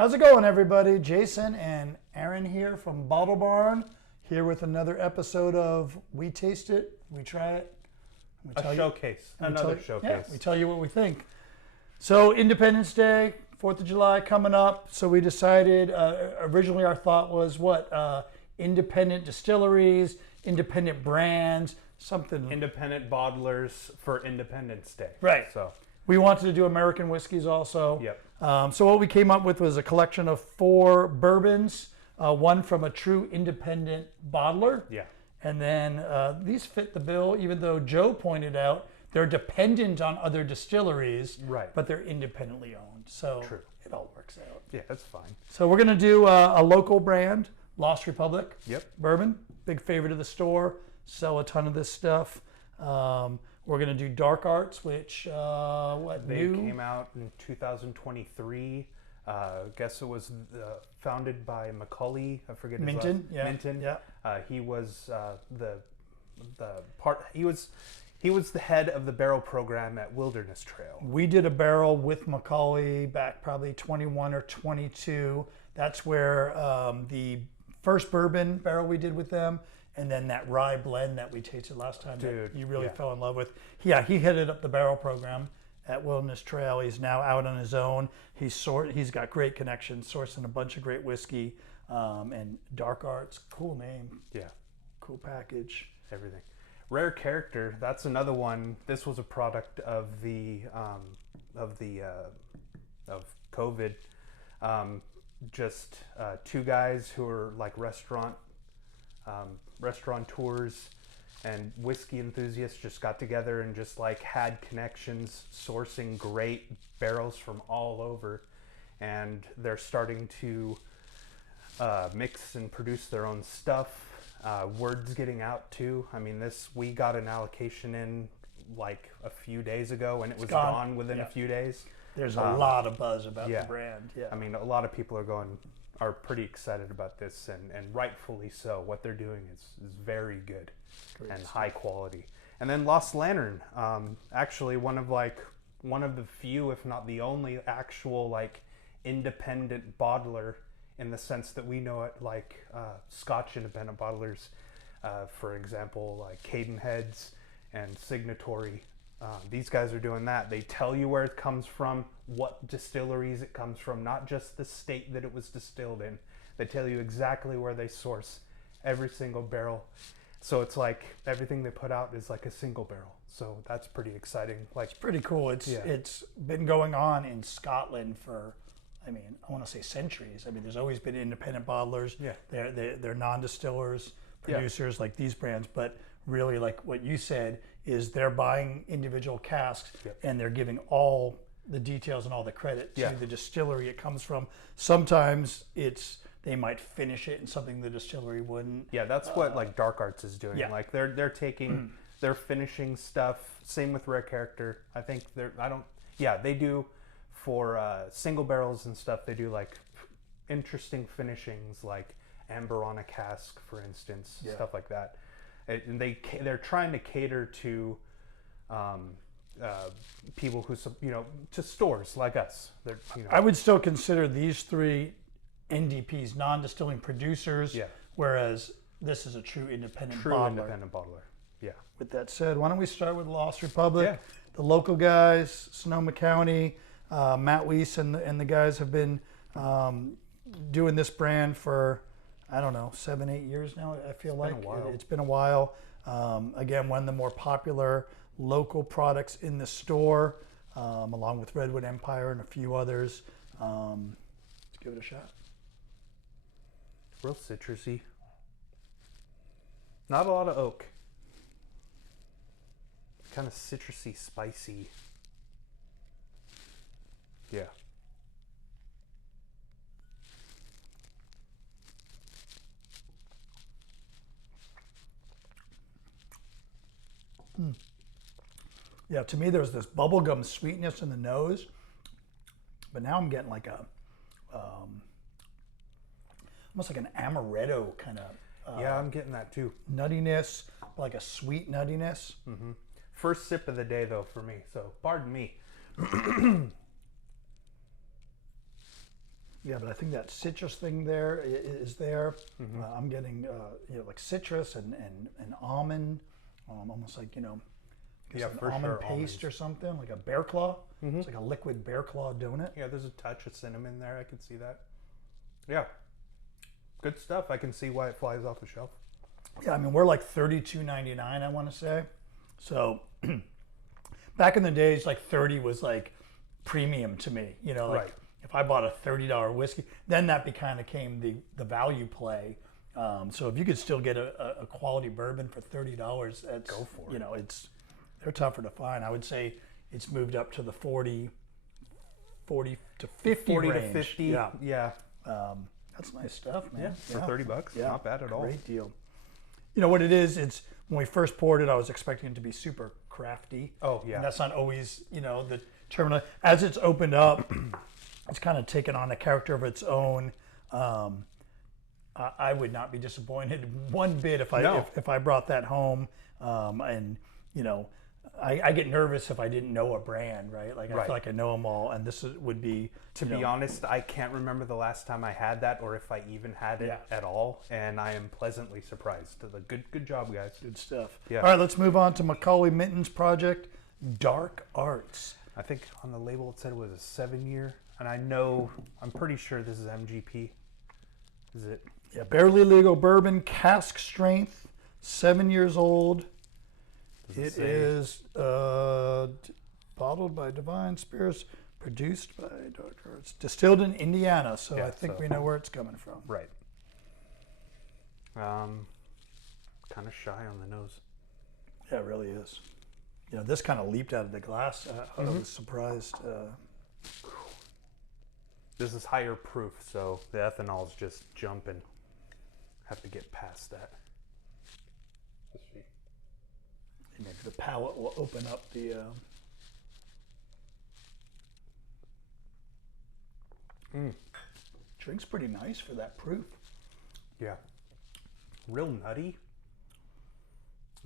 How's it going, everybody? Jason and Aaron here from Bottle Barn, here with another episode of We Taste It, We Try It. Another showcase. Yeah, we tell you what we think. So Independence Day, 4th of July coming up. So we decided, originally our thought was independent distilleries, independent brands, something. Independent bottlers for Independence Day. Right. So We wanted to do American whiskeys also. Yep. So what we came up with was a collection of 4 bourbons, one from a true independent bottler. yeah, And then these fit the bill, even though Joe pointed out they're dependent on other distilleries, Right. but they're independently owned. So True. it all works out. yeah, that's fine. So we're going to do a local brand, Lost Republic Yep. bourbon, big favorite of the store, sell a ton of this stuff. We're going to do Dark Arts, which, They new? came out in 2023. Guess it was founded by Macaulay. I forget his Minton, last yeah, Minton. yeah. He was the part. He was the head of the barrel program at Wilderness Trail. We did a barrel with Macaulay back probably 21 or 22. That's where the first bourbon barrel we did with them, and then that rye blend that we tasted last time that Dude, you really yeah. fell in love with. Yeah, he headed up the barrel program at Wilderness Trail. He's now out on his own. He's got great connections, sourcing a bunch of great whiskey, and Dark Arts, cool name, Yeah, cool package. everything. Rare Character. That's another one. This was a product of of COVID. Just 2 guys who are like restaurateurs and whiskey enthusiasts just got together and just like had connections sourcing great barrels from all over, and they're starting to mix and produce their own stuff. Word's getting out too. I mean, we got an allocation in like a few days ago, and it was gone within Yeah. a few days. There's a lot of buzz about yeah. the brand. Yeah, I mean, a lot of people are pretty excited about this, and rightfully so. What they're doing is very good Great and stuff. high quality. And then Lost Lantern, actually one of the few, if not the only, actual like independent bottler in the sense that we know it, like Scotch independent bottlers, for example, like Cadenheads and Signatory. These guys are doing that. They tell you where it comes from, what distilleries it comes from, not just the state that it was distilled in. They tell you exactly where they source every single barrel. So it's like everything they put out is like a single barrel. So that's pretty exciting. Like, pretty cool. It's been going on in Scotland for, I mean, I want to say centuries. I mean, there's always been independent bottlers. Yeah. They're non-distillers, producers like these brands, but really, like what you said, is they're buying individual casks and they're giving all the details and all the credit to the distillery it comes from. Sometimes they might finish it in something the distillery wouldn't. yeah, that's what like Dark Arts is doing. yeah. Like they're taking, they're finishing stuff. Same with Rare Character. I think they do for single barrels and stuff. They do like interesting finishings, like amber on a cask, for instance, stuff like that. And they're trying to cater to people who, to stores like us. I would still consider these 3 NDPs, non-distilling producers, whereas this is a true independent bottler. independent bottler. Yeah. With that said, why don't we start with Lost Republic? Yeah. The local guys, Sonoma County, Matt Weiss and the guys have been doing this brand for, I don't know, 7-8 years now. I feel like it's been a while. Again, one of the more popular local products in the store, along with Redwood Empire and a few others. Let's give it a shot. Real citrusy. Not a lot of oak. Kind of citrusy, spicy. Yeah. Yeah, to me, there's this bubblegum sweetness in the nose, but now I'm getting like a, almost like an amaretto kind of Yeah, I'm getting that too. nuttiness, like a sweet nuttiness. First sip of the day though for me, so pardon me. Yeah, but I think that citrus thing there is there. I'm getting like citrus and almond, almost like Yeah, an for almond sure, paste almonds. or something, like a bear claw. It's like a liquid bear claw donut. Yeah, there's a touch of cinnamon there. I can see that. Yeah, good stuff. I can see why it flies off the shelf. Yeah, I mean we're like $32.99, I want to say. So back in the days, like 30 was like premium to me. Like Right. if I bought a $30 whiskey, then that became the value play. So if you could still get a quality bourbon for $30, that's Go for it. They're tougher to find. I would say it's moved up to the 40 to 50 40 range. to 50. Yeah, Yeah. that's nice stuff, man. Yeah, for $30. Yeah, Not bad at all. Great deal. You know what it is? It's when we first poured it, I was expecting it to be super crafty. Oh, yeah. And that's not always, the terminal. As it's opened up, it's kind of taken on a character of its own. I would not be disappointed one bit if I brought that home. And I get nervous if I didn't know a brand, right? Like I Right. feel like I know them all, and this would be To be honest, I can't remember the last time I had that or if I even had it Yeah. at all, and I am pleasantly surprised. Good job, guys. good stuff. Yeah. All right, let's move on to Macaulay Minton's project, Dark Arts. I think on the label it said it was a 7-year, and I'm pretty sure this is MGP. Is it? Yeah, barely legal bourbon, cask strength, 7 years old. Does It say? is bottled by Divine Spirits, produced by Dark Arts, distilled in Indiana. So Yeah, I think so- we know where it's coming from. Right. Kind of shy on the nose. Yeah, it really is. This kind of leaped out of the glass. I was surprised. This is higher proof, so the ethanol's just jumping. Have to get past that. Let's see. Maybe the palate will open up the. Drink's pretty nice for that proof. Yeah. Real nutty.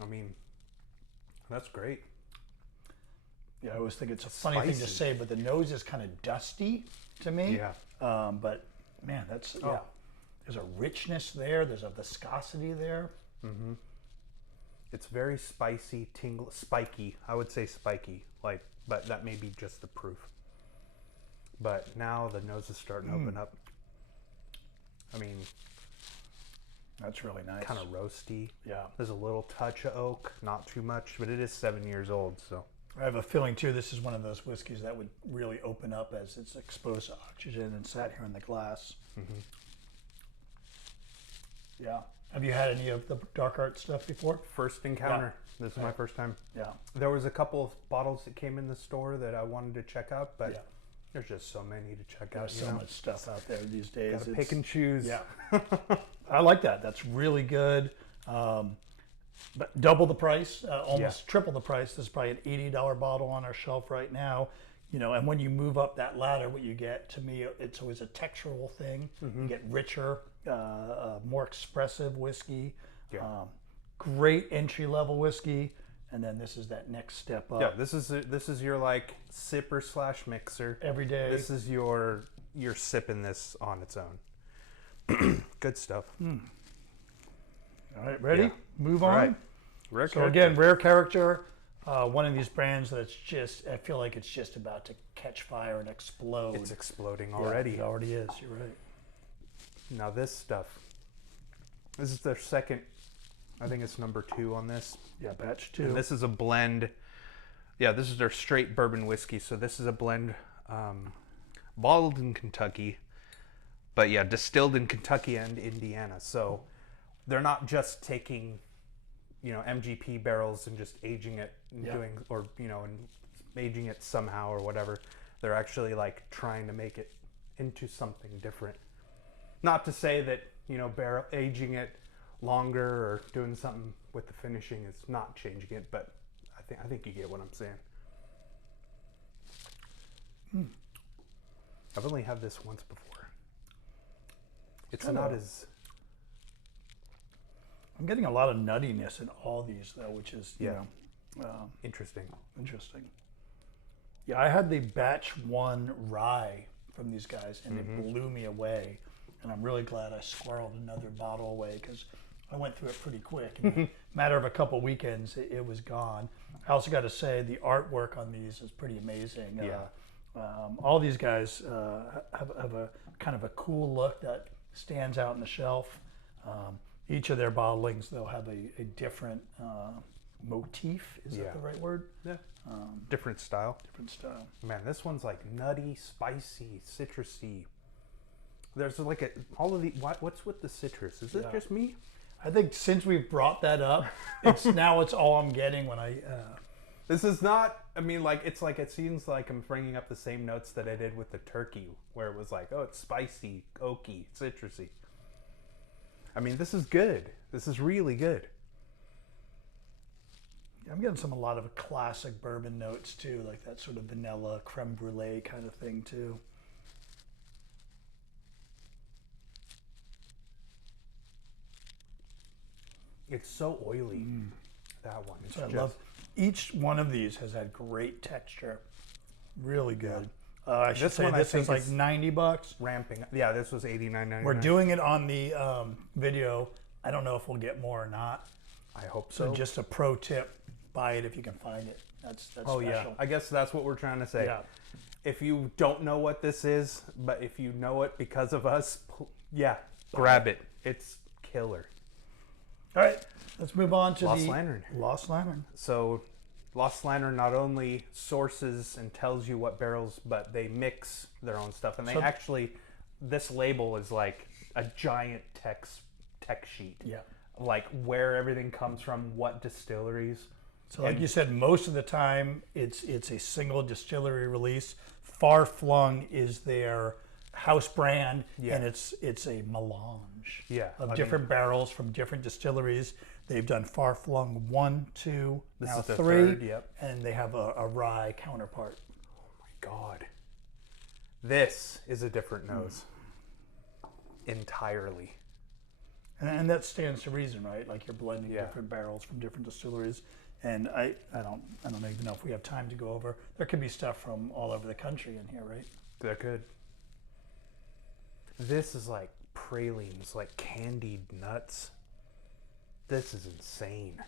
I mean, that's great. Yeah, I always think it's a funny thing to Spicy. say, but the nose is kind of dusty to me. Yeah. But man, there's a richness there. There's a viscosity there. It's very spicy, spiky. I would say spiky, but that may be just the proof. But now the nose is starting to open up. I mean, That's really nice. kind of roasty. Yeah. There's a little touch of oak, not too much, but it is 7 years old, so. I have a feeling too. This is one of those whiskeys that would really open up as it's exposed to oxygen and sat here in the glass. Yeah. Have you had any of the Dark Art stuff before? First encounter. This is my first time. Yeah. There was a couple of bottles that came in the store that I wanted to check out, but Yeah. there's just so many to check out. There's so much stuff out there these days. Gotta pick and choose. Yeah. I like that. That's really good. But double the price, almost triple the price. There's probably an $80 bottle on our shelf right now. And when you move up that ladder, what you get, to me, it's always a textural thing. You get richer, more expressive whiskey. Yeah. Great entry level whiskey, and then this is that next step up. Yeah, this is your like sipper / mixer. Every day. This is you're sipping this on its own. Good stuff. All right, ready? Yeah. Move All on. right. Rare So character. again, rare character. One of these brands that's just, I feel like it's just about to catch fire and explode. It's exploding Yeah, already. it already is. You're right. Now this stuff. This is their second. I think it's number 2 on this. Yeah, batch 2. And this is a blend. Yeah, this is their straight bourbon whiskey. So this is a blend bottled in Kentucky, but yeah, distilled in Kentucky and Indiana. So they're not just taking, MGP barrels and just aging it and Yeah. and aging it somehow or whatever. They're actually like trying to make it into something different. Not to say that, barrel aging it longer or doing something with the finishing is not changing it, but I think you get what I'm saying. I've only had this once before. It's Kinda- not as I'm getting a lot of nuttiness in all these, though, which is, interesting. interesting. Yeah, I had the batch 1 rye from these guys, and it blew me away. And I'm really glad I squirreled another bottle away because I went through it pretty quick. In a matter of a couple weekends, it was gone. I also got to say the artwork on these is pretty amazing. Yeah. All these guys have a kind of a cool look that stands out on the shelf. Each of their bottlings, they'll have a different motif. Is that the right word? Yeah. Different style. Different style. Man, this one's like nutty, spicy, citrusy. There's like all of the, what's with the citrus? Is it just me? I think since we've brought that up, it's all I'm getting when I. This is not. I mean, like it seems like I'm bringing up the same notes that I did with the turkey, where it was like, oh, it's spicy, oaky, citrusy. I mean, this is good. This is really good. I'm getting a lot of classic bourbon notes too, like that sort of vanilla creme brulee kind of thing too. It's so oily. That one. It's I love each one of these has had great texture. Really good. I should say this is like $90. Ramping. Yeah, this was $89.99. We're doing it on the video. I don't know if we'll get more or not. I hope so. So just a pro tip: buy it if you can find it. That's oh special. Yeah, I guess that's what we're trying to say. Yeah. If you don't know what this is, but if you know it because of us, grab it. It's killer. All right, let's move on to Lost Lantern. Lost Lantern. So, Lost Lantern not only sources and tells you what barrels, but they mix their own stuff, and they actually, this label is like a giant tech sheet. Yeah. Like where everything comes from, what distilleries. So, like you said, most of the time it's a single distillery release. Far Flung is their house brand, and it's a melange of different barrels from different distilleries. They've done Far Flung 1, 2, now 3, third, and they have a rye counterpart. Oh my God. This is a different nose. Entirely. And that stands to reason, right? Like you're blending different barrels from different distilleries. And I don't even know if we have time to go over. There could be stuff from all over the country in here, right? There could. This is like pralines, like candied nuts. This is insane.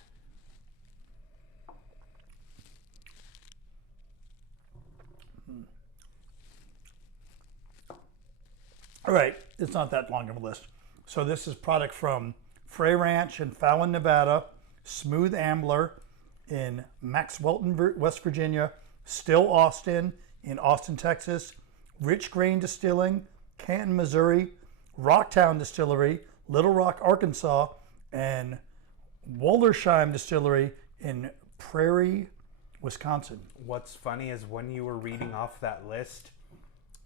All right, it's not that long of a list. So this is product from Frey Ranch in Fallon, Nevada, Smooth Ambler in Max Welton, West Virginia, Still Austin in Austin, Texas, Rich Grain Distilling, Canton, Missouri, Rocktown Distillery, Little Rock, Arkansas, and Wollersheim Distillery in Prairie, Wisconsin. What's funny is when you were reading off that list,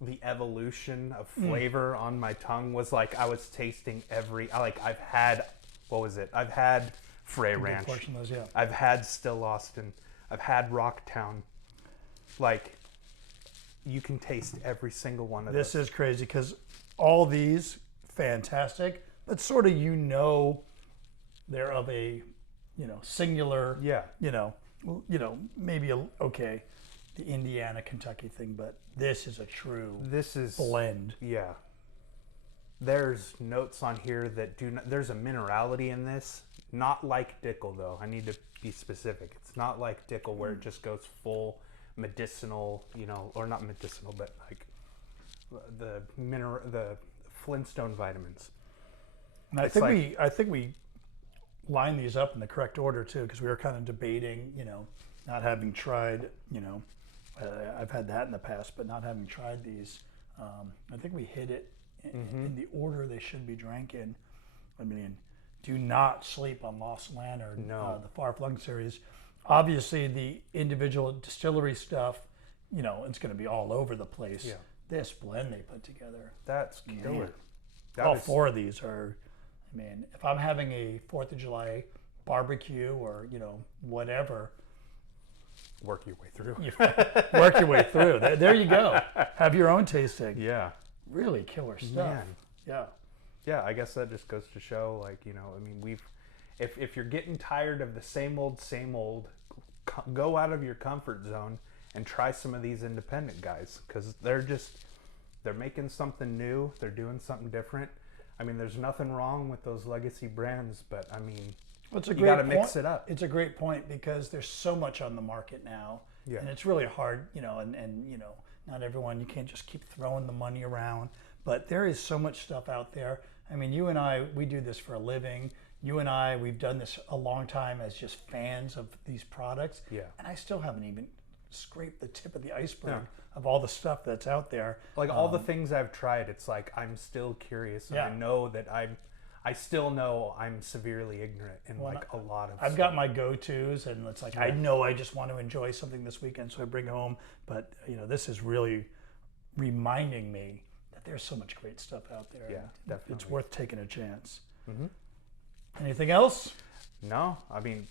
the evolution of flavor on my tongue was like I was tasting I've had, what was it? I've had Frey Ranch. I've had Still Austin. I've had Rocktown. Like, you can taste every single one of This those. is crazy because all these, fantastic, but sort of they're of a, singular, maybe the Indiana, Kentucky thing, but this is a true blend. Yeah. There's notes on here that there's a minerality in this. Not like Dickel, though. I need to be specific. It's not like Dickel where it just goes full medicinal, or not medicinal, but like the Flintstone vitamins. And I think we line these up in the correct order too, because we were kind of debating, not having tried, I've had that in the past, but not having tried these. I think we hit it in the order they should be drank in. I mean, do not sleep on Lost Lantern, the Far Flung series. Obviously, the individual distillery stuff, it's going to be all over the place. Yeah. This blend they put together, that's killer. All four of these are, if I'm having a 4th of July barbecue or, whatever. Work your way through. Work your way through. There you go. Have your own tasting. Yeah. Really killer stuff. Man. Yeah. Yeah, I guess that just goes to show, if you're getting tired of the same old, go out of your comfort zone and try some of these independent guys, because they're just they're making something new. They're doing something different. I mean, there's nothing wrong with those legacy brands, but I mean, Well, it's a you great got to point. mix it up. It's a great point because there's so much on the market now, Yeah. and it's really hard, and not everyone. You can't just keep throwing the money around, but there is so much stuff out there. I mean, you and I, we do this for a living. You and I, we've done this a long time as just fans of these products. Yeah. And I still haven't even scraped the tip of the iceberg of all the stuff that's out there. Like all the things I've tried, it's like I'm still curious, and Yeah. I know that I still know I'm severely ignorant in like a lot of. I've got my go-tos, and it's like I know I just want to enjoy something this weekend, so I bring it home. But this is really reminding me that there's so much great stuff out there. Yeah, and definitely. it's worth taking a chance. Anything else? No, I mean,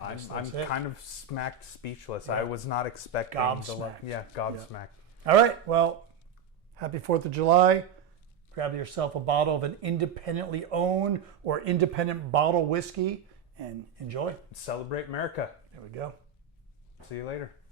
I'm that's it. kind of smacked speechless. I was not expecting Gobsmacked. Gobsmacked. All right. Well, happy 4th of July. Grab yourself a bottle of an independently owned or independent bottle whiskey and enjoy. Celebrate America. There we go. See you later.